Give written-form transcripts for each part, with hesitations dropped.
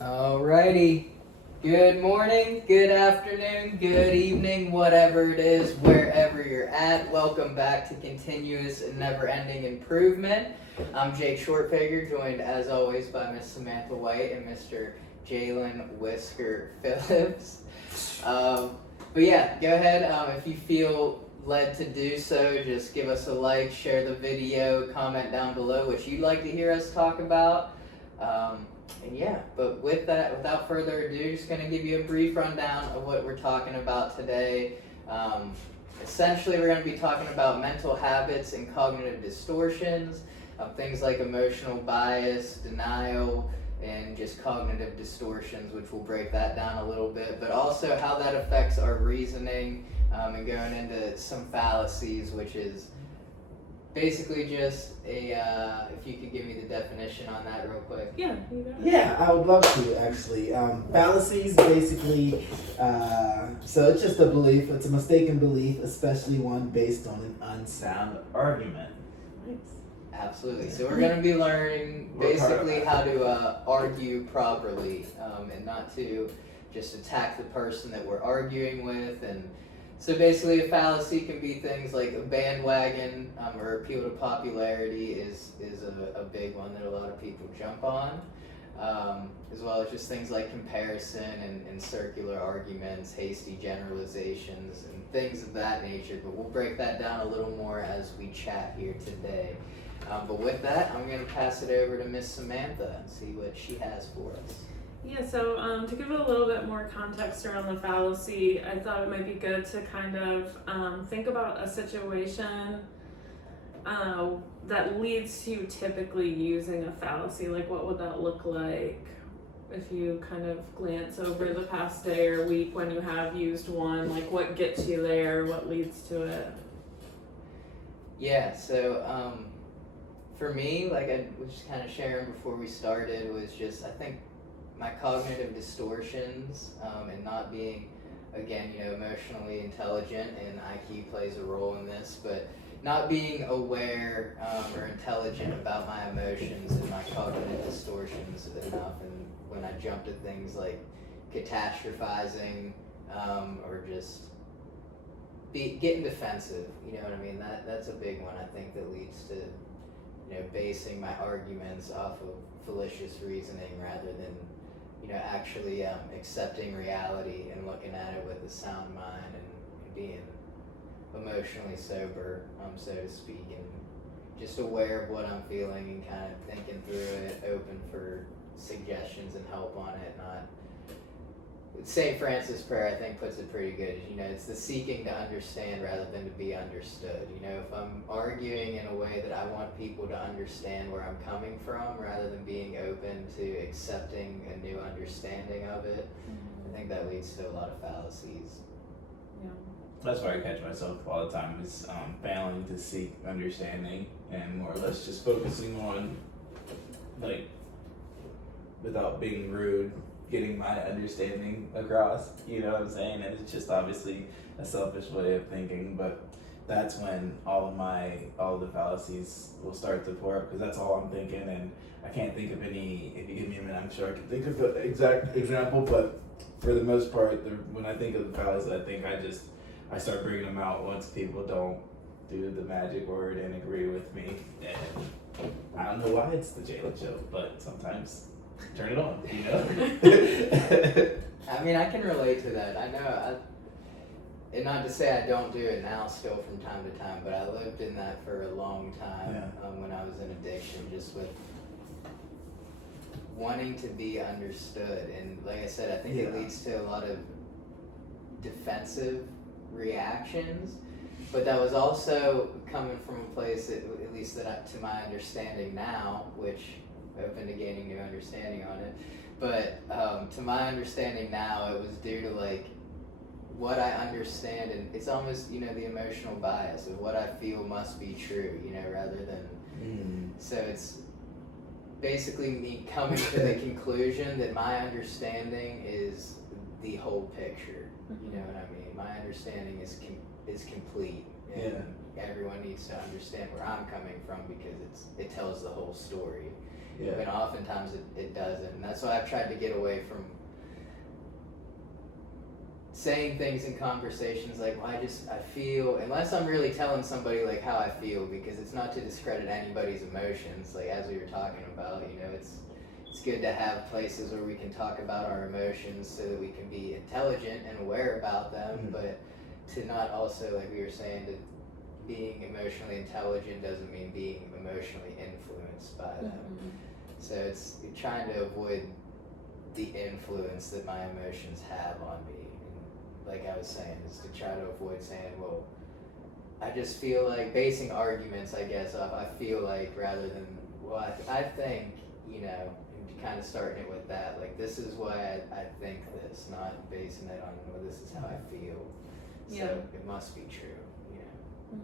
Alrighty. Good morning, good afternoon, good evening, whatever it is, wherever you're at. Welcome back to Continuous and Never-Ending Improvement. I'm Jake Shortfager, joined as always by Miss Samantha White and Mr. Jalen Whisker Phillips. But yeah, go ahead. If you feel led to do so, just give us a like, share the video, comment down below what you'd like to hear us talk about. And yeah, but with that, without further ado, just going to give you a brief rundown of what we're talking about today. Essentially, we're going to be talking about mental habits and cognitive distortions, things like emotional bias, denial, and just cognitive distortions, which we'll break that down a little bit, but also how that affects our reasoning, and going into some fallacies, which is basically just if you could give me the definition on that real quick. Yeah, you got it. Yeah, I would love to actually. Fallacies basically, so it's just a belief, it's a mistaken belief, especially one based on an unsound argument. Nice. Absolutely. So we're going to be learning basically how to argue properly, and not to just attack the person that we're arguing with. And so basically a fallacy can be things like a bandwagon, or appeal to popularity is a big one that a lot of people jump on, as well as just things like comparison and circular arguments, hasty generalizations, and things of that nature. But we'll break that down a little more as we chat here today. But with that, I'm going to pass it over to Miss Samantha and see what she has for us. Yeah, so to give it a little bit more context around the fallacy, I thought it might be good to kind of think about a situation that leads to you typically using a fallacy. Like, what would that look like if you kind of glance over the past day or week when you have used one? Like, what gets you there? What leads to it? Yeah, so for me, like I was just kind of sharing before we started, was just, I think, my cognitive distortions, and not being, again, emotionally intelligent, and IQ plays a role in this, but not being aware or intelligent about my emotions and my cognitive distortions enough. And when I jumped at things like catastrophizing, or just getting defensive, you know what I mean? That's a big one, I think, that leads to basing my arguments off of fallacious reasoning rather than actually accepting reality and looking at it with a sound mind and being emotionally sober, so to speak, and just aware of what I'm feeling and kind of thinking through it, open for suggestions and help on it. Not St. Francis prayer, I think, puts it pretty good. It's the seeking to understand rather than to be understood. If I'm arguing in a way that I want people to understand where I'm coming from rather than being open to accepting a new understanding of it, I think that leads to a lot of fallacies. Yeah. That's why I catch myself all the time is failing to seek understanding and more or less just focusing on, like, without being rude, getting my understanding across, you know what I'm saying? And it's just obviously a selfish way of thinking, but that's when all of the fallacies will start to pour up, because that's all I'm thinking, and I can't think of any. If you give me a minute, I'm sure I can think of the exact example, but for the most part, when I think of the fallacies, I think I start bringing them out once people don't do the magic word and agree with me, and I don't know why it's the Jalen show, but sometimes turn it on, I mean, I can relate to that. I know, and not to say I don't do it now still from time to time, but I lived in that for a long time. Yeah. When I was in addiction, just with wanting to be understood. And like I said, I think it leads to a lot of defensive reactions, but that was also coming from a place that, at least to my understanding now, which open to gaining new understanding on it, but to my understanding now, it was due to like what I understand, and it's almost the emotional bias of what I feel must be true, rather than so it's basically me coming to the conclusion that my understanding is the whole picture. You know what I mean? My understanding is complete, and everyone needs to understand where I'm coming from because it tells the whole story. Yeah. And oftentimes it doesn't. And that's why I've tried to get away from saying things in conversations like, well, I feel, unless I'm really telling somebody like how I feel, because it's not to discredit anybody's emotions, like as we were talking about, you know, it's good to have places where we can talk about our emotions so that we can be intelligent and aware about them, but to not also, like we were saying, that being emotionally intelligent doesn't mean being emotionally influenced by them. So it's trying to avoid the influence that my emotions have on me. Like I was saying, is to try to avoid saying, well, I just feel like basing arguments, I guess, off I feel like rather than, well, I think, you know, and kind of starting it with that. Like, this is why I think this, not basing it on, well, this is how I feel. So it must be true, you know.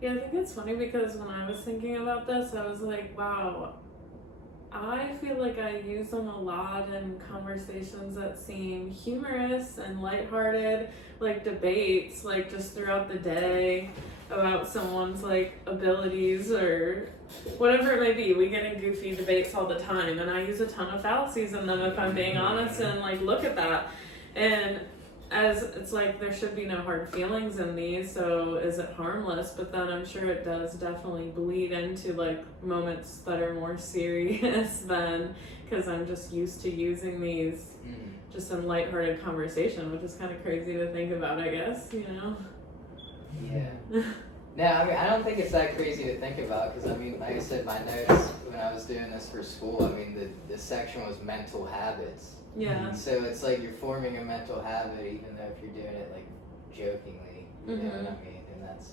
Yeah, I think it's funny because when I was thinking about this, I was like, wow, I feel like I use them a lot in conversations that seem humorous and lighthearted, like debates, like just throughout the day about someone's like abilities or whatever it may be. We get in goofy debates all the time, and I use a ton of fallacies in them if I'm being honest, and like look at that. And as it's like there should be no hard feelings in these, so is it harmless? But then I'm sure it does definitely bleed into like moments that are more serious than, because I'm just used to using these just in lighthearted conversation, which is kind of crazy to think about, I guess, you know? Yeah. No, I mean, I don't think it's that crazy to think about, because I mean, like I said, my notes when I was doing this for school, I mean, the section was mental habits. Yeah. So it's like you're forming a mental habit, even though if you're doing it like jokingly, you know what I mean? And that's,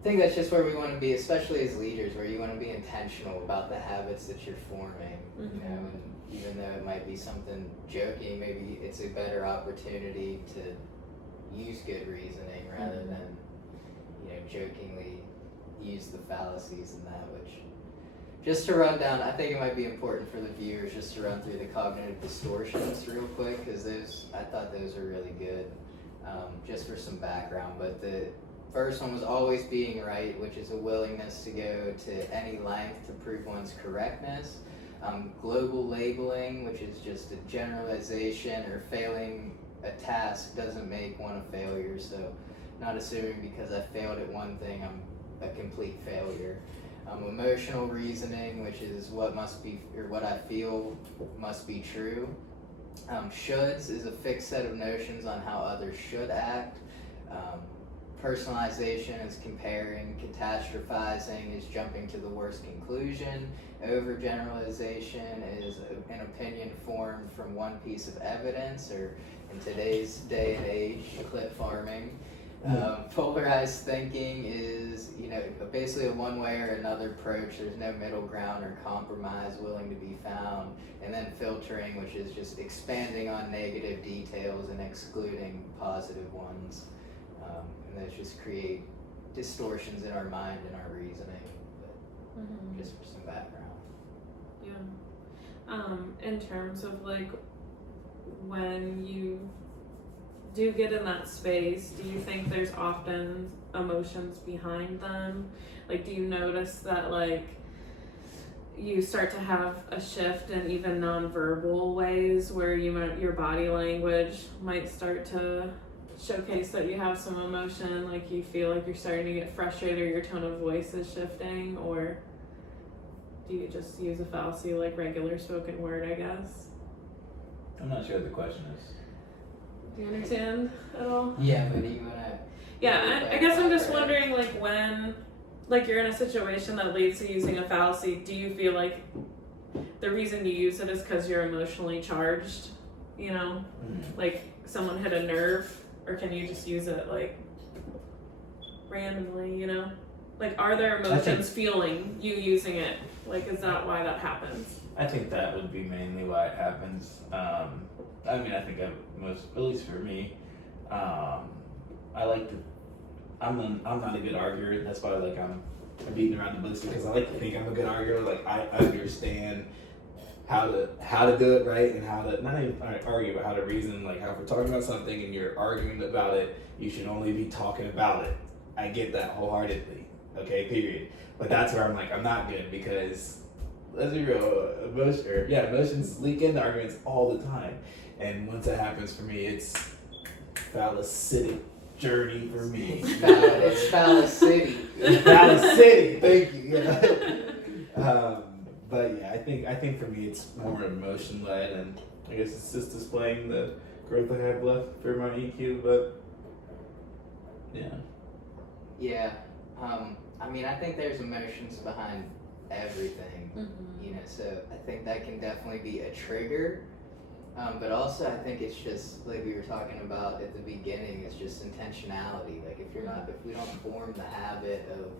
I think that's just where we want to be, especially as leaders, where you want to be intentional about the habits that you're forming, you know, and even though it might be something joking, maybe it's a better opportunity to use good reasoning rather than, you know, jokingly use the fallacies in that, which, just to run down, I think it might be important for the viewers just to run through the cognitive distortions real quick, because I thought those were really good, just for some background. But the first one was always being right, which is a willingness to go to any length to prove one's correctness. Global labeling, which is just a generalization, or failing a task doesn't make one a failure. So not assuming because I failed at one thing, I'm a complete failure. Emotional reasoning, which is what must be, or what I feel must be true. Shoulds is a fixed set of notions on how others should act. Personalization is comparing. Catastrophizing is jumping to the worst conclusion. Overgeneralization is an opinion formed from one piece of evidence, or in today's day and age, clip farming. Polarized thinking is, you know, basically a one way or another approach. There's no middle ground or compromise willing to be found. And then filtering, which is just expanding on negative details and excluding positive ones. And those just create distortions in our mind and our reasoning. But just for some background. Yeah. In terms of like when you do get in that space, do you think there's often emotions behind them? Like, do you notice that like you start to have a shift in even nonverbal ways where your body language might start to showcase that you have some emotion, like you feel like you're starting to get frustrated or your tone of voice is shifting? Or do you just use a fallacy like regular spoken word, I guess? I'm not sure what the question is. Do you understand at all? Yeah, but do you want to... Yeah, I guess I'm just wondering, like, when, like, you're in a situation that leads to using a fallacy, do you feel like the reason you use it is because you're emotionally charged, you know? Like, someone hit a nerve, or can you just use it, like, randomly, you know? Like, are there emotions fueling you using it? Like, is that why that happens? I think that would be mainly why it happens. I mean, I think at least for me, I like to, I'm not a good arguer. That's why like I'm beating around the bush, because I like to think I'm a good arguer. Like I understand how to do it right, and how to not even argue, but how to reason. Like how if we're talking about something and you're arguing about it, you should only be talking about it. I get that wholeheartedly. Okay, period. But that's where I'm like, I'm not good because let's be real, emotions leak into arguments all the time. And once that happens for me, it's phallic journey for me. It's City. Phallic City, thank you. But yeah, I think for me it's more emotion led, and I guess it's just displaying the growth I have left for my EQ. But yeah. Yeah. I mean, I think there's emotions behind everything, you know, so I think that can definitely be a trigger. But also I think it's just, like we were talking about at the beginning, it's just intentionality. Like if we don't form the habit of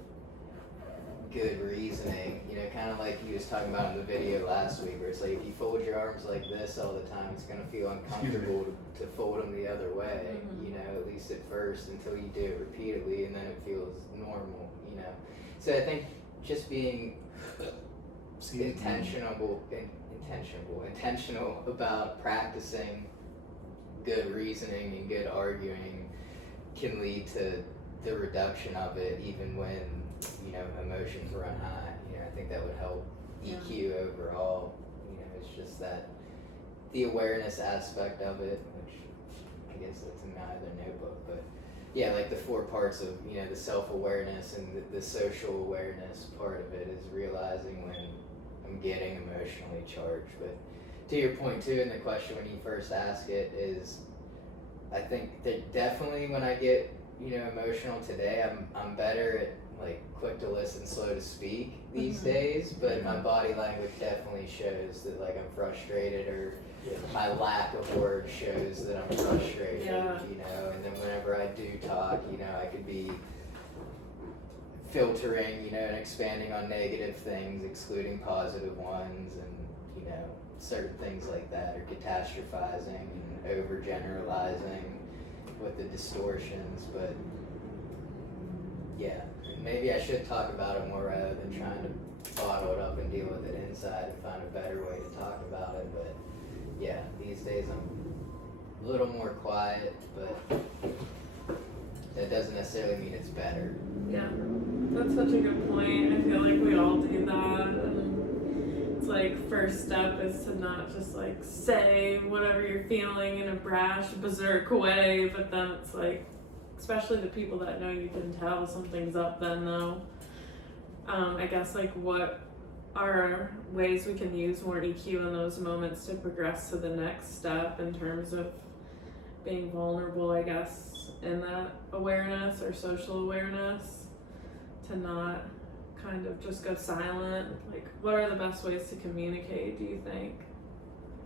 good reasoning, you know, kind of like he was talking about in the video last week, where it's like if you fold your arms like this all the time, it's going to feel uncomfortable to fold them the other way, you know, at least at first, until you do it repeatedly, and then it feels normal, you know. So I think just being intentional about practicing good reasoning and good arguing can lead to the reduction of it, even when, you know, emotions run high. You know, I think that would help EQ overall. You know, it's just that the awareness aspect of it, which I guess that's in my other notebook, but yeah, like the 4 parts of, you know, the self-awareness and the social awareness part of it is realizing when I'm getting emotionally charged. But to your point too, in the question when you first ask it, is I think that definitely when I get, you know, emotional today, I'm better at like quick to listen, slow to speak these days, but my body language definitely shows that like I'm frustrated, or my lack of words shows that I'm frustrated, you know. And then whenever I do talk, you know, I could be filtering, you know, and expanding on negative things, excluding positive ones, and, you know, certain things like that, or catastrophizing and overgeneralizing with the distortions. But yeah, maybe I should talk about it more rather than trying to bottle it up and deal with it inside and find a better way to talk about it. But yeah, these days I'm a little more quiet, but that doesn't necessarily mean it's better. Yeah, that's such a good point. I feel like we all do that. And it's like, first step is to not just like say whatever you're feeling in a brash, berserk way, but then it's like, especially the people that know, you can tell something's up then though. I guess like what are ways we can use more EQ in those moments to progress to the next step in terms of being vulnerable, I guess, in that awareness or social awareness, to not kind of just go silent? Like, what are the best ways to communicate, do you think?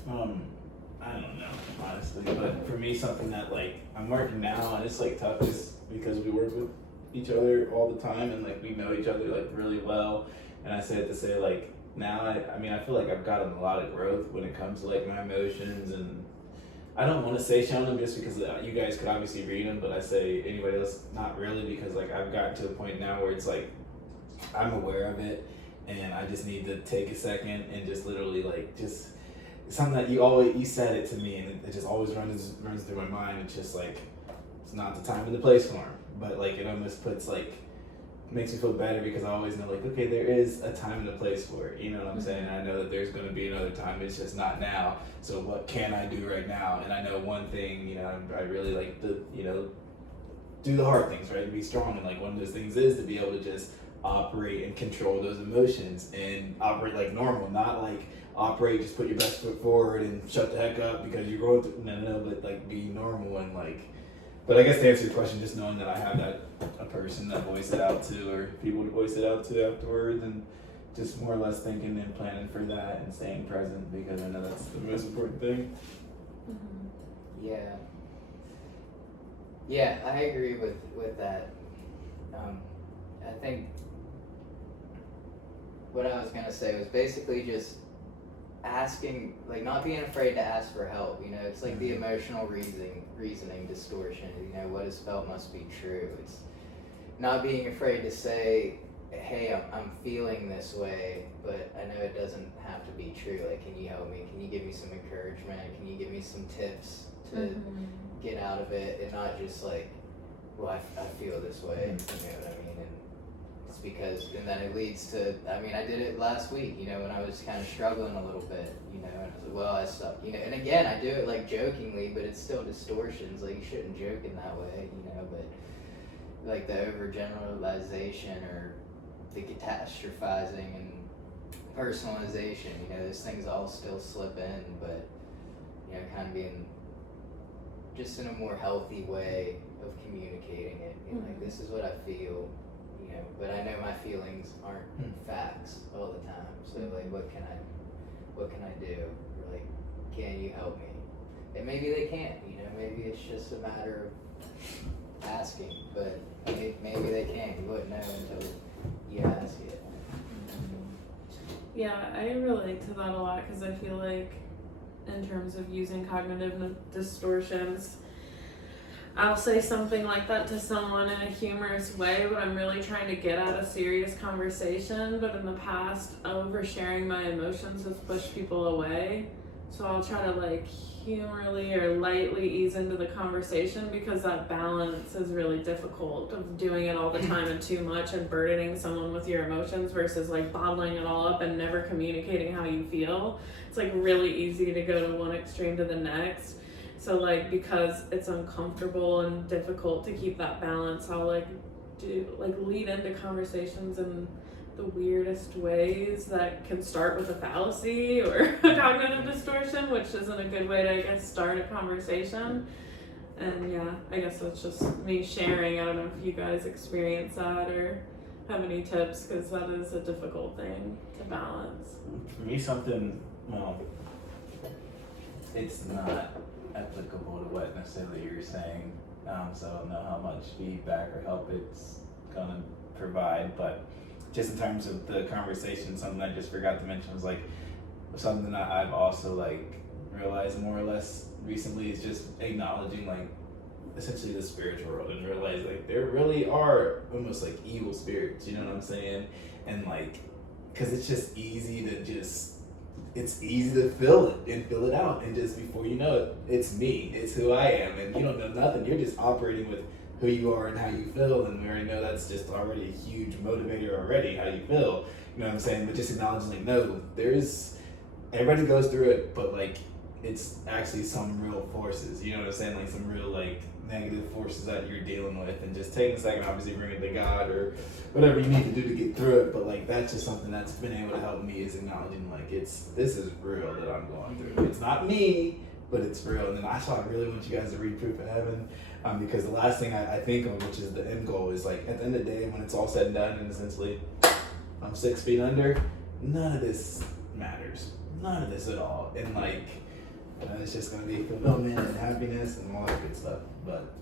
I don't know, honestly, but for me, something that like I'm working now, and it's like tough just because we work with each other all the time, and like we know each other like really well. And I say it to say like now I mean I feel like I've gotten a lot of growth when it comes to like my emotions, and I don't want to say shown them just because you guys could obviously read them, but I say anybody else not really, because like I've gotten to a point now where it's like I'm aware of it, and I just need to take a second and just literally like just something that you said it to me, and it just always runs through my mind. It's just like it's not the time and the place for them, but like it almost puts like makes me feel better, because I always know like, okay, there is a time and a place for it, you know what I'm saying? I know that there's going to be another time, it's just not now. So what can I do right now? And I know one thing, you know, I really like to, you know, do the hard things, right, and be strong. And like one of those things is to be able to just operate and control those emotions and operate like normal, not like operate, just put your best foot forward and shut the heck up because you're going through, no, but like be normal. And like, but I guess to answer your question, just knowing that I have a person that voice it out to, or people to voice it out to afterwards, and just more or less thinking and planning for that and staying present, because I know that's the most important thing. Yeah, I agree with that. I think what I was gonna say was basically just asking, like not being afraid to ask for help. You know, it's like the emotional reasoning distortion. You know, what is felt must be true. It's not being afraid to say, hey, I'm feeling this way, but I know it doesn't have to be true. Like, can you help me? Can you give me some encouragement? Can you give me some tips to get out of it? And not just like, well, I feel this way, you know what I mean? And It's because, and then it leads to, I mean, I did it last week, you know, when I was kind of struggling a little bit, you know, and I was like, well, I stopped, you know, and again, I do it like jokingly, but it's still distortions, like you shouldn't joke in that way, you know, but like the overgeneralization or the catastrophizing and personalization, you know, those things all still slip in, but, you know, kind of being just in a more healthy way of communicating it, you know, like this is what I feel, you know, but I know my feelings aren't facts all the time, so like what can I do, or like can you help me, and maybe they can't, you know, maybe it's just a matter of asking, but maybe they can't, you wouldn't know until you ask it. Yeah, I relate to that a lot because I feel like in terms of using cognitive distortions, I'll say something like that to someone in a humorous way, but I'm really trying to get at a serious conversation. But in the past, oversharing my emotions has pushed people away. So I'll try to like humorly or lightly ease into the conversation because that balance is really difficult of doing it all the time and too much and burdening someone with your emotions versus like bottling it all up and never communicating how you feel. It's like really easy to go to one extreme to the next. So like because it's uncomfortable and difficult to keep that balance, I'll like lead into conversations in the weirdest ways that can start with a fallacy or a cognitive distortion, which isn't a good way to, I guess, start a conversation. And yeah, I guess that's just me sharing. I don't know if you guys experience that or have any tips, because that is a difficult thing to balance. For me, something, well, it's not applicable to what necessarily you're saying, so I don't know how much feedback or help it's gonna provide, but just in terms of the conversation, something I just forgot to mention was like something that I've also like realized more or less recently is just acknowledging like essentially the spiritual world and realize like there really are almost like evil spirits, you know what I'm saying? And like, cause it's just easy to it's easy to fill it out, and just before you know it, it's me, it's who I am, and you don't know nothing, you're just operating with who you are and how you feel, and we already know that's just already a huge motivator already, how you feel, you know what I'm saying? But just acknowledging like, no, everybody goes through it, but like it's actually some real forces, you know what I'm saying? Like some real like negative forces that you're dealing with, and just taking a second, obviously bring it to God or whatever you need to do to get through it, but like that's just something that's been able to help me, is acknowledging like this is real that I'm going through. It's not me, but it's real. And then that's why I really want you guys to read Proof of Heaven, because the last thing I think of, which is the end goal, is like at the end of the day when it's all said and done and essentially I'm 6 feet under, none of this matters, none of this at all, and like it's just going to be fulfillment and happiness and all that good stuff. But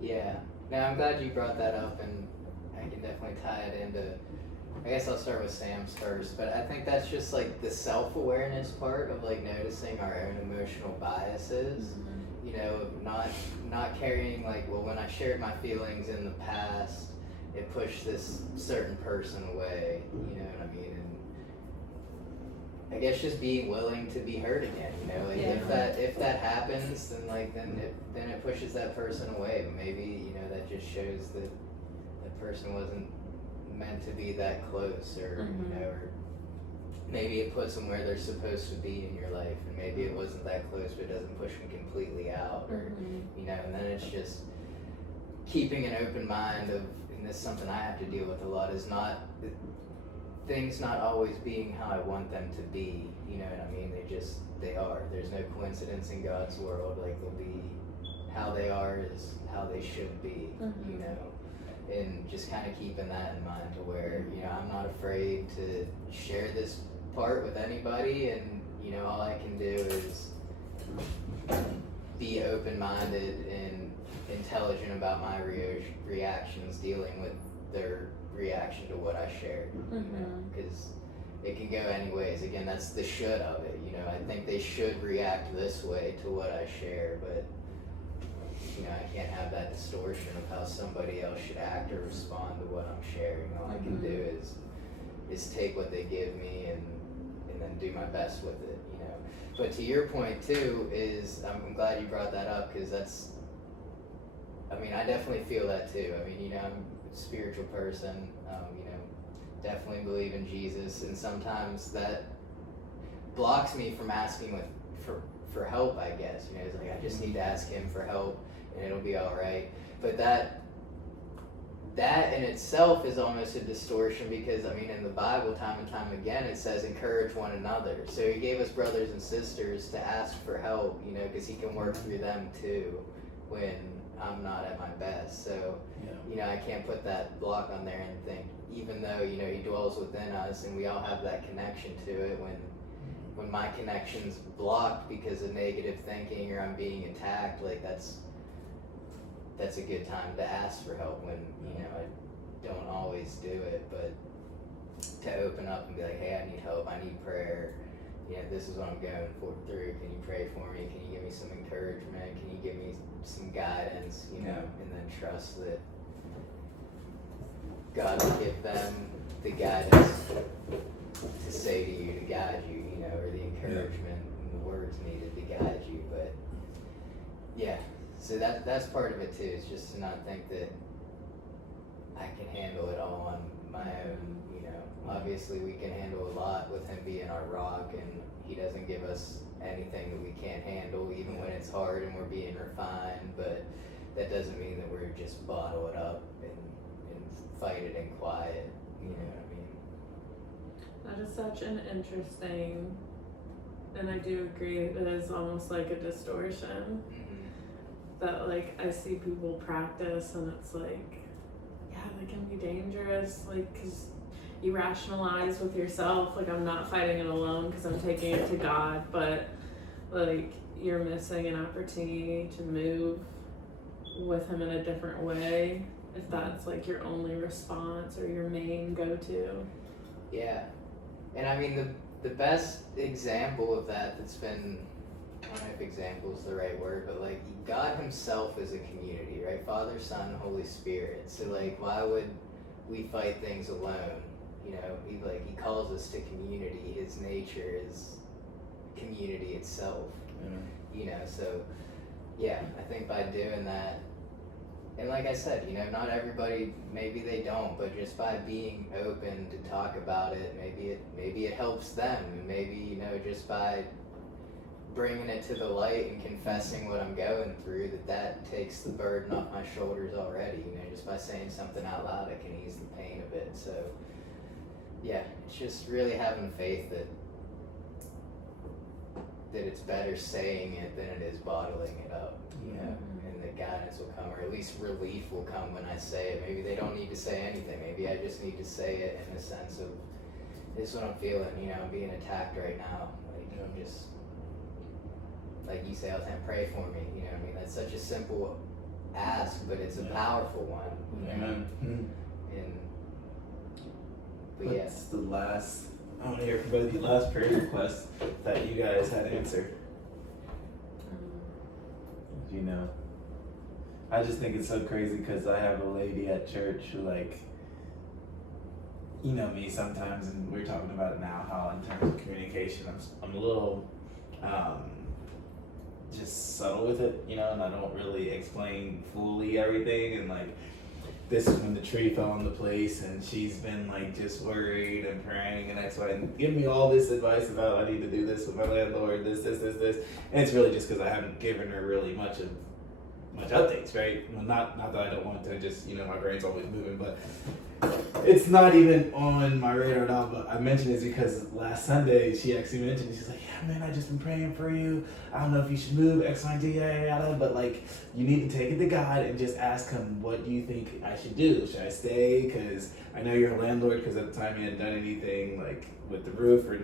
yeah, now I'm glad you brought that up, and I can definitely tie it into, I guess I'll start with Sam's first, but I think that's just like the self-awareness part of like noticing our own emotional biases, you know, not carrying like, well, when I shared my feelings in the past, it pushed this certain person away, you know what I mean? I guess just being willing to be hurt again, you know, like if that happens, then it pushes that person away. But maybe, you know, that just shows that that person wasn't meant to be that close, or you know, or maybe it puts them where they're supposed to be in your life, and maybe it wasn't that close, but it doesn't push them completely out, or you know, and then it's just keeping an open mind of, and this is something I have to deal with a lot, is things not always being how I want them to be, you know what I mean? They are. There's no coincidence in God's world. Like, they'll be how they are is how they should be, you know? And just kind of keeping that in mind to where, you know, I'm not afraid to share this part with anybody, and, you know, all I can do is be open-minded and intelligent about my reactions, dealing with their reaction to what I shared, you know, because it can go any ways. Again, that's the should of it, you know. I think they should react this way to what I share, but you know, I can't have that distortion of how somebody else should act or respond to what I'm sharing. All I can do is take what they give me and then do my best with it, you know. But to your point too, is I'm glad you brought that up, because that's, I mean, I definitely feel that too. I mean, you know, spiritual person, you know, definitely believe in Jesus, and sometimes that blocks me from asking for help, I guess. You know, it's like I just need to ask him for help and it'll be all right. But that in itself is almost a distortion, because I mean, in the Bible, time and time again, it says encourage one another. So he gave us brothers and sisters to ask for help, you know, because he can work through them too when I'm not at my best. So, you know, I can't put that block on there and think, even though, you know, he dwells within us and we all have that connection to it, when my connection's blocked because of negative thinking or I'm being attacked, like that's a good time to ask for help, when, you know, I don't always do it, but to open up and be like, hey, I need help, I need prayer, you know, this is what I'm going through, can you pray for me, can you give me some encouragement, can you give me some guidance, you know, and then trust that God will give them the guidance to say to you, to guide you, you know, or the encouragement and the words needed to guide you. But yeah, so that's part of it too, is just to not think that I can handle it all on my own, you know. Obviously we can handle a lot with him being our rock, and he doesn't give us anything that we can't handle, even when it's hard and we're being refined, but that doesn't mean that we're just bottle it up and fight it in quiet, you know what I mean? That is such an interesting, and I do agree, it is almost like a distortion that, like, I see people practice, and it's like, yeah, that can be dangerous, like, because you rationalize with yourself, like, I'm not fighting it alone because I'm taking it to God, but, like, you're missing an opportunity to move with him in a different way, if that's, like, your only response or your main go-to. Yeah. And I mean, the best example of that's been, I don't know if example is the right word, but like God himself is a community, right? Father, Son, Holy Spirit. So like, why would we fight things alone? You know, he calls us to community. His nature is community itself. You know, so yeah, I think by doing that, and like I said, you know, not everybody, maybe they don't, but just by being open to talk about it, maybe it helps them, and maybe, you know, just by bringing it to the light and confessing what I'm going through, that takes the burden off my shoulders already, you know, just by saying something out loud, I can ease the pain of it. So yeah, it's just really having faith that it's better saying it than it is bottling it up, you know, and that guidance will come, or at least relief will come when I say it. Maybe they don't need to say anything. Maybe I just need to say it in the sense of, this is what I'm feeling, you know, I'm being attacked right now. Like, I'm just, like you say all the time, pray for me, you know what I mean? That's such a simple ask, but it's a powerful one. You know? And, but yeah. What's the last, I want to hear from both of you, last prayer request that you guys had answered? You know, I just think it's so crazy because I have a lady at church who, like, you know me sometimes, and we're talking about it now, how in terms of communication, I'm a little just subtle with it, you know, and I don't really explain fully everything, and like, this is when the tree fell into place, and she's been like just worried and praying and X, Y, and give me all this advice about I need to do this with my landlord, this, and it's really just because I haven't given her really much updates, right? Well, not that I don't want to, just, you know, my brain's always moving, but it's not even on my radar at all. But I mentioned this because last Sunday she actually mentioned, she's like, yeah, man, I just been praying for you. I don't know if you should move, X, Y, Z, yada, but like, you need to take it to God and just ask him, what do you think I should do? Should I stay? Because I know you're a landlord, because at the time you hadn't done anything like with the roof or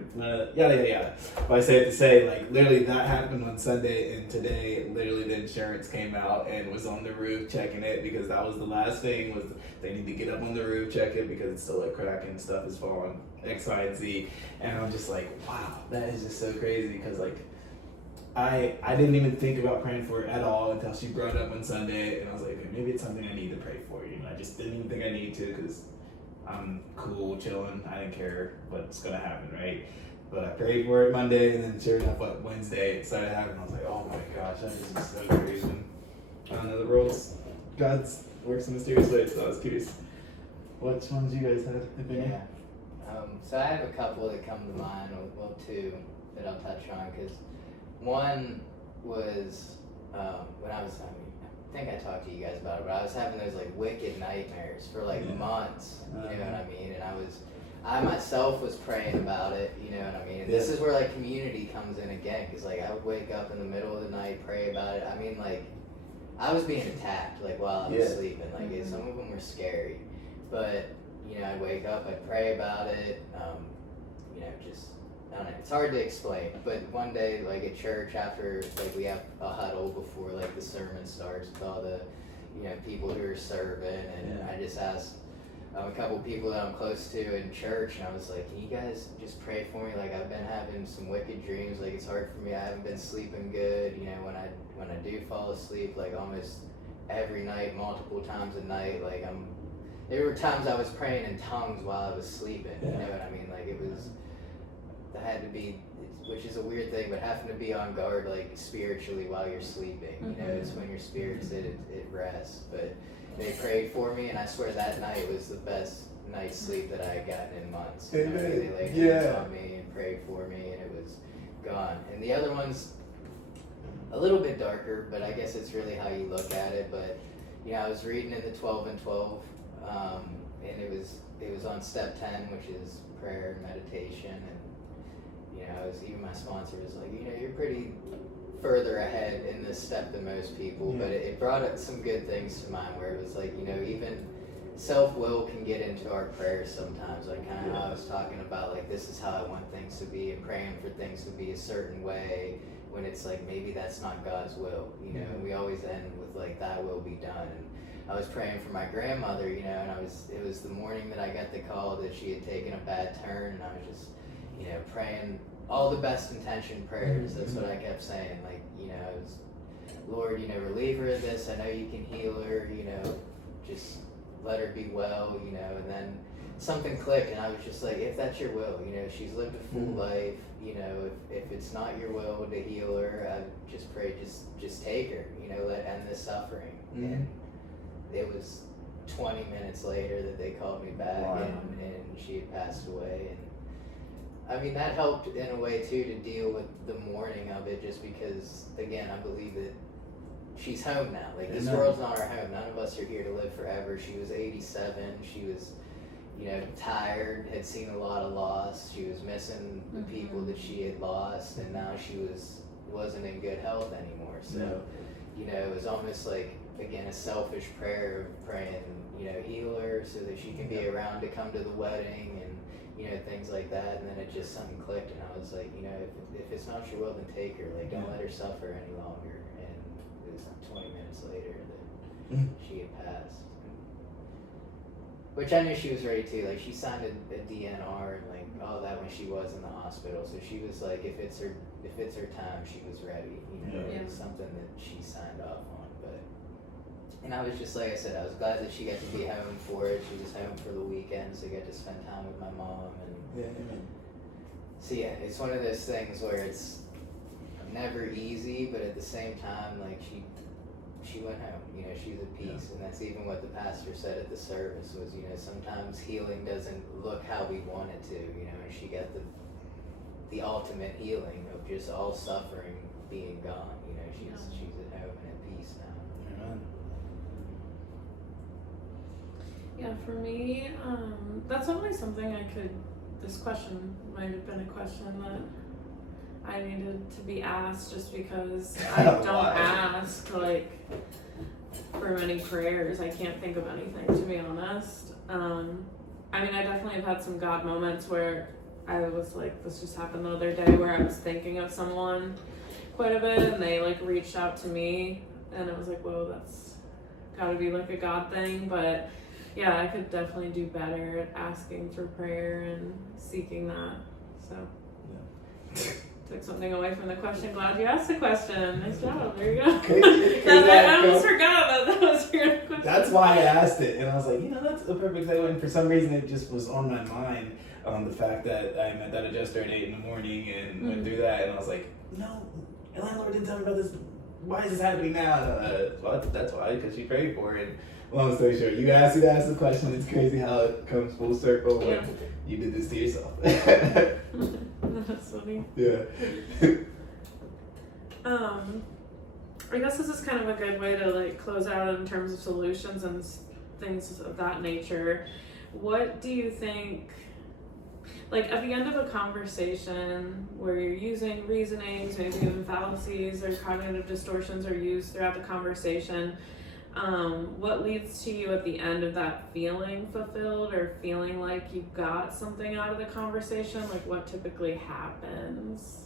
yada. But I say it to say, like, literally that happened on Sunday, and today literally the insurance came out and was on the roof checking it, because that was the last thing, was they need to get up on the roof, check it, because it's still like cracking, stuff is falling, X, Y, and Z. And I'm just like, wow, that is just so crazy, because like, I didn't even think about praying for it at all until she brought it up on Sunday, and I was like, okay, maybe it's something I need to pray for, you know. I just didn't even think I need to, because I'm cool, chilling, I didn't care what's gonna happen, right? But I prayed for it Monday, and then sure enough, Wednesday it started happening. I was like, oh my gosh, that is just so crazy. I don't know, God's works in mysterious ways, so I was curious Which ones you guys had, if any? Yeah. So I have a couple that come to mind, well, two that I'll touch on, because one was when I think I talked to you guys about it, but I was having those like wicked nightmares for like months, you know what I mean? And I myself was praying about it, you know what I mean? And this is where like community comes in again, because like I would wake up in the middle of the night, pray about it. I mean, like I was being attacked like while I was sleeping, like some of them were scary, but you know, I'd wake up, I'd pray about it, you know, just, I don't know, it's hard to explain, but one day, like at church, after, like, we have a huddle before, like, the sermon starts with all the, you know, people who are serving, and I just asked a couple people that I'm close to in church, and I was like, can you guys just pray for me? Like, I've been having some wicked dreams, like, it's hard for me, I haven't been sleeping good, you know, when I do fall asleep, like, almost every night, multiple times a night, like, there were times I was praying in tongues while I was sleeping, you know what I mean? Like, I had to be, which is a weird thing, but having to be on guard, like, spiritually while you're sleeping, you know, it's when your spirit's it rests, but they prayed for me, and I swear that night was the best night's sleep that I had gotten in months. You know, they laid hands on me and prayed for me, and it was gone. And the other one's a little bit darker, but I guess it's really how you look at it, but, you know, I was reading in the 12 and 12, and it was on step 10, which is prayer and meditation, and you know, even my sponsor was like, you know, you're pretty further ahead in this step than most people, but it brought up some good things to mind where it was like, you know, even self-will can get into our prayers sometimes, like kind of how I was talking about, like, this is how I want things to be, and praying for things to be a certain way, when it's like, maybe that's not God's will, you know, and we always end with like, thy will be done. And I was praying for my grandmother, you know, and it was the morning that I got the call that she had taken a bad turn, and I was just, you know, praying all the best intention prayers. That's what I kept saying, like, you know, I was, Lord, you know, relieve her of this, I know you can heal her, you know, just let her be well, you know. And then something clicked, and I was just like, if that's your will, you know, she's lived a full life, you know, if it's not your will to heal her, I just pray, just take her, you know, let end this suffering. And it was 20 minutes later that they called me back, and she had passed away. And I mean, that helped in a way too to deal with the mourning of it, just because, again, I believe that she's home now. Like, this world's not our home. None of us are here to live forever. She was 87. She was, you know, tired, had seen a lot of loss. She was missing the people that she had lost, and now she wasn't in good health anymore. So, you know, it was almost like, again, a selfish prayer of praying, you know, heal her so that she can be around to come to the wedding, and, you know, things like that. And then it just, something clicked, and I was like, you know, if it's not your will, then take her. Like, don't let her suffer any longer. And it was 20 minutes later that she had passed. Which I knew she was ready to. Like, she signed a DNR and like all that when she was in the hospital. So she was like, if it's her time, she was ready. You know, it was something that she signed off on. And I was just, like I said, I was glad that she got to be home for it. She was home for the weekend, so I got to spend time with my mom. And so yeah, it's one of those things where it's never easy, but at the same time, like, she went home. You know, she's at peace, and that's even what the pastor said at the service was, you know, sometimes healing doesn't look how we want it to. You know, and she got the ultimate healing of just all suffering being gone. You know, she's at home and at peace now. Amen. Yeah, for me, that's only something this question might have been a question that I needed to be asked, just because I don't ask, like, for many prayers. I can't think of anything, to be honest. I mean, I definitely have had some God moments where I was like, this just happened the other day, where I was thinking of someone quite a bit, and they, like, reached out to me, and I was like, whoa, that's gotta be, like, a God thing. But yeah, I could definitely do better at asking for prayer and seeking that. So, took something away from the question. Glad you asked the question. Nice job. There you go. I almost forgot that was your question. That's why I asked it, and I was like, you know, that's a perfect segue. And for some reason, it just was on my mind. The fact that I met that adjuster at 8 in the morning and went through that, and I was like, no, the landlord didn't tell me about this why is this happening now? Well, that's why, because you prayed for it. Long story short, you ask the question. It's crazy how it comes full circle when Yeah. you did this to yourself. That's funny. Yeah. I guess this is kind of a good way to like close out in terms of solutions and things of that nature. What do you think, like at the end of a conversation where you're using reasonings, maybe even fallacies or cognitive distortions are used throughout the conversation, what leads to you at the end of that feeling fulfilled or feeling like you got something out of the conversation? Like what typically happens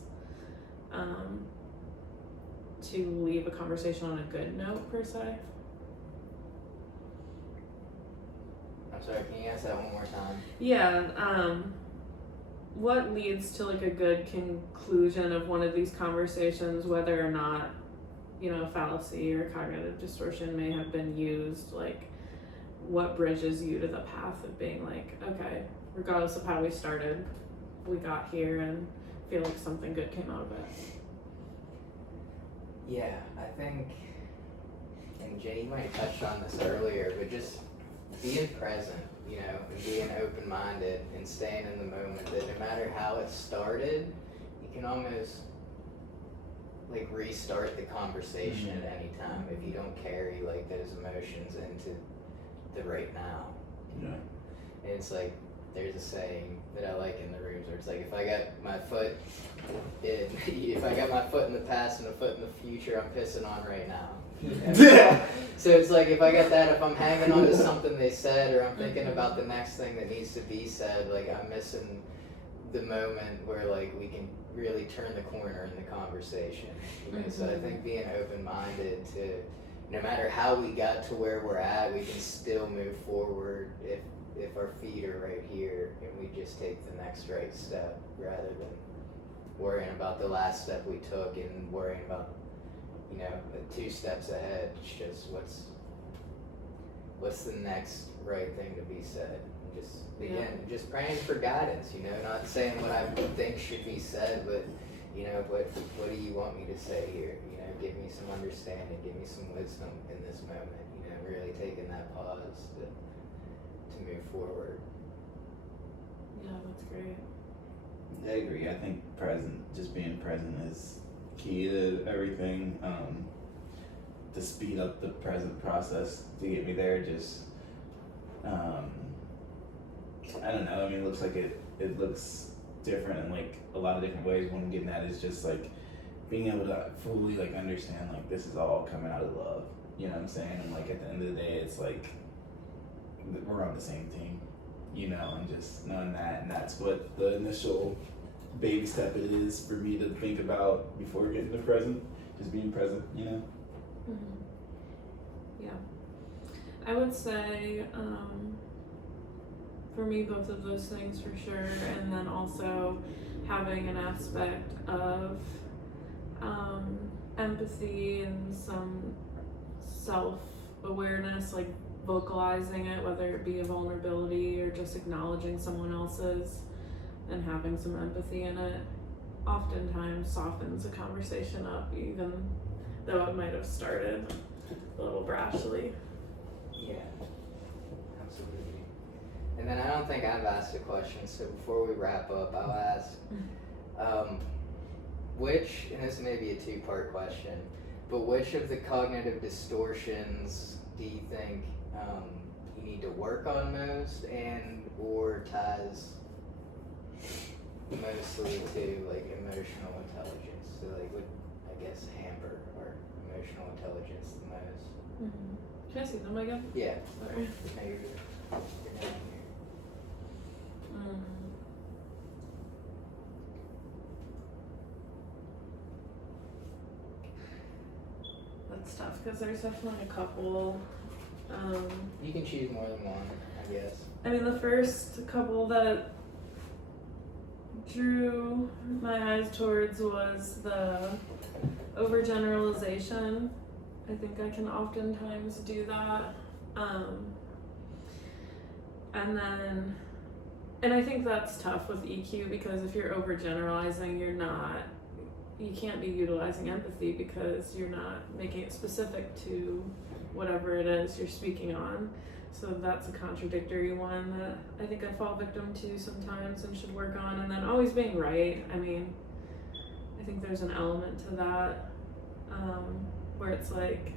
to leave a conversation on a good note per se? I'm sorry, can you ask that one more time? Yeah, what leads to like a good conclusion of one of these conversations, whether or not, you know, fallacy or cognitive distortion may have been used? Like what bridges you to the path of being like, okay, regardless of how we started, we got here and feel like something good came out of it? Yeah, I think, and Jay, you might have touched on this earlier, but just being present, you know, and being open-minded and staying in the moment, that no matter how it started, you can almost like restart the conversation at any time if you don't carry like those emotions into the right now. Yeah. And it's like, there's a saying that I like in the rooms where it's like, if I got my foot in the past and a foot in the future, I'm pissing on right now. You know? So it's like, if I got that, if I'm hanging on to something they said, or I'm thinking about the next thing that needs to be said, like I'm missing the moment where like we can really turn the corner in the conversation. You know? So I think being open-minded to, no matter how we got to where we're at, we can still move forward if our feet are right here and we just take the next right step rather than worrying about the last step we took and worrying about, you know, the 2 steps ahead. It's just what's the next right thing to be said. And just again, just praying for guidance, you know, not saying what I think should be said, but you know, what do you want me to say here? You know, give me some understanding, give me some wisdom in this moment, you know, really taking that pause to move forward. Yeah, that's great. I agree. I think just being present is key to everything. To speed up the present process to get me there, just I don't know. I mean, it looks like it looks different in like a lot of different ways. What I'm getting at is just like being able to fully like understand like this is all coming out of love. You know what I'm saying? And like at the end of the day, it's like we're on the same team, you know, and just knowing that, and that's what the initial baby step it is for me to think about before getting to present, just being present, you know. Yeah, I would say for me both of those things for sure, and then also having an aspect of empathy and some self-awareness, like vocalizing it, whether it be a vulnerability or just acknowledging someone else's and having some empathy in it, oftentimes softens a conversation up, even though it might have started a little brashly. Yeah, absolutely. And then I don't think I've asked a question, so before we wrap up, I'll ask, which, and this may be a 2-part question, but which of the cognitive distortions do you think you need to work on most, and or ties mostly to like emotional intelligence? So like would, I guess, hamper our emotional intelligence the most? Can I see them again? Yeah. Sorry. No, you're good. You're down here. That's tough because there's definitely a couple. You can choose more than one, I guess. I mean, the first couple that drew my eyes towards was the overgeneralization. I think I can oftentimes do that. And I think that's tough with EQ because if you're overgeneralizing, you're not you can't be utilizing empathy because you're not making it specific to whatever it is you're speaking on. So that's a contradictory one that I think I fall victim to sometimes and should work on. And then always being right. I mean, I think there's an element to that where it's like,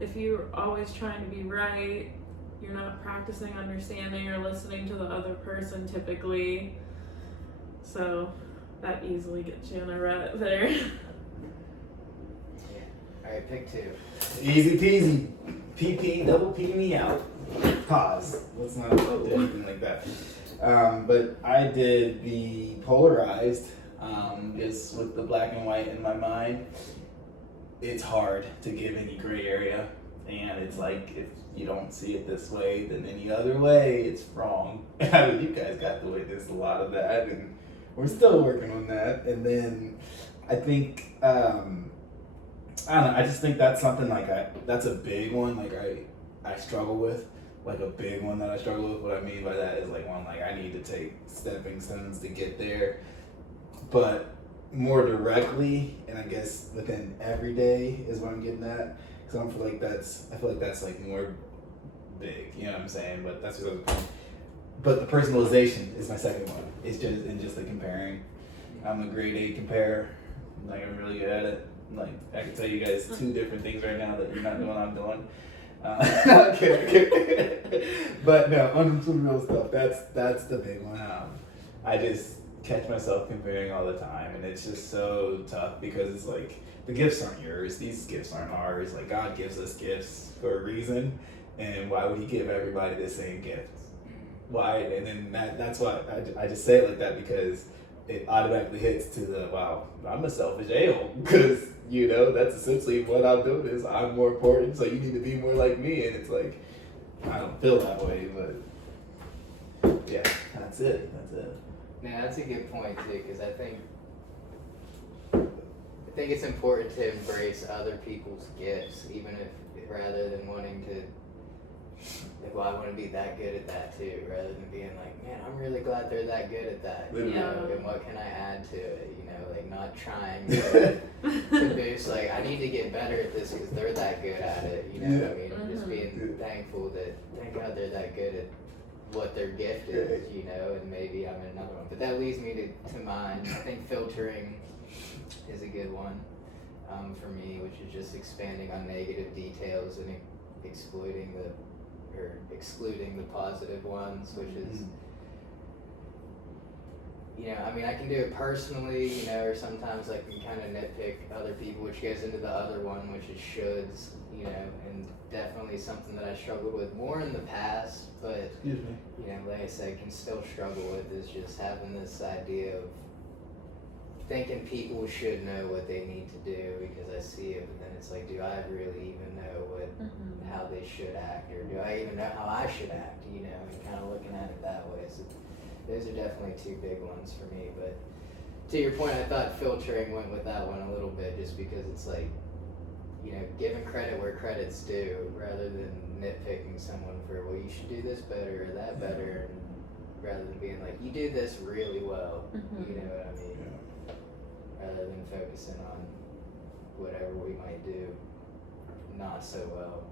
if you're always trying to be right, you're not practicing understanding or listening to the other person typically. So that easily gets you in a rut there. Yeah. Alright, pick 2. Easy peasy. PP, double P me out. Pause. Let's not do anything like that. But I did the polarized, just with the black and white in my mind. It's hard to give any gray area, and it's like, if you don't see it this way, then any other way, it's wrong. I mean, you guys got to witness a lot of that, and we're still working on that. And then I think, I don't know, I just think that's something like that's a big one, like I struggle with, like a big one that I struggle with. What I mean by that is like one, like I need to take stepping stones to get there, but more directly, and I guess within every day is what I'm getting at, because I feel like that's like more big, you know what I'm saying? But that's what but the personalization is my second one. It's just the comparing. I'm a grade A comparer. Like, I'm really good at it. Like, I can tell you guys 2 different things right now that you're not doing, I'm doing. No, kidding. But no, on some real stuff, that's the big one. I just catch myself comparing all the time, and it's just so tough because it's like, the gifts aren't yours, these gifts aren't ours. Like, God gives us gifts for a reason, and why would he give everybody the same gift? Why? And then that's why I just say it like that, because it automatically hits to the, wow, I'm a selfish a-hole, because, you know, that's essentially what I'm doing is I'm more important, so you need to be more like me. And it's like, I don't feel that way, but yeah, that's it. Yeah, that's a good point too, because I think it's important to embrace other people's gifts, even if rather than wanting to, like, well, I want to be that good at that too, rather than being like, man, I'm really glad they're that good at that, you know, and what can I add to it, you know, like not trying to boost, like, I need to get better at this because they're that good at it, you know what I mean, just being thankful that, thank God they're that good at what their gift is, you know, and maybe I'm in another one. But that leads me to mine. I think filtering is a good one for me, which is just expanding on negative details and excluding the positive ones, which is, you know, I mean, I can do it personally, you know, or sometimes I can kind of nitpick other people, which goes into the other one, which is shoulds, you know, and definitely something that I struggled with more in the past, but, you know, like I said, can still struggle with, is just having this idea of thinking people should know what they need to do because I see it, but then it's like, do I really even know how they should act, or do I even know how I should act, you know, and kind of looking at it that way. So those are definitely 2 big ones for me. But to your point, I thought filtering went with that one a little bit, just because it's like, you know, giving credit where credit's due, rather than nitpicking someone for, well, you should do this better or that better, and rather than being like, you do this really well, you know what I mean? Rather than focusing on whatever we might do not so well.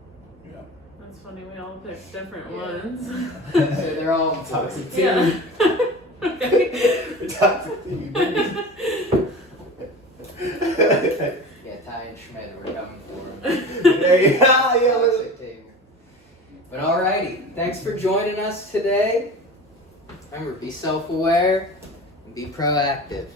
Yeah. That's funny, we all picked different ones. So they're all toxic. Yeah. Okay. Toxic. Yeah, Ty and Schmidt, we're coming for them. Yeah. Toxic team. But alrighty, thanks for joining us today. Remember, be self-aware and be proactive.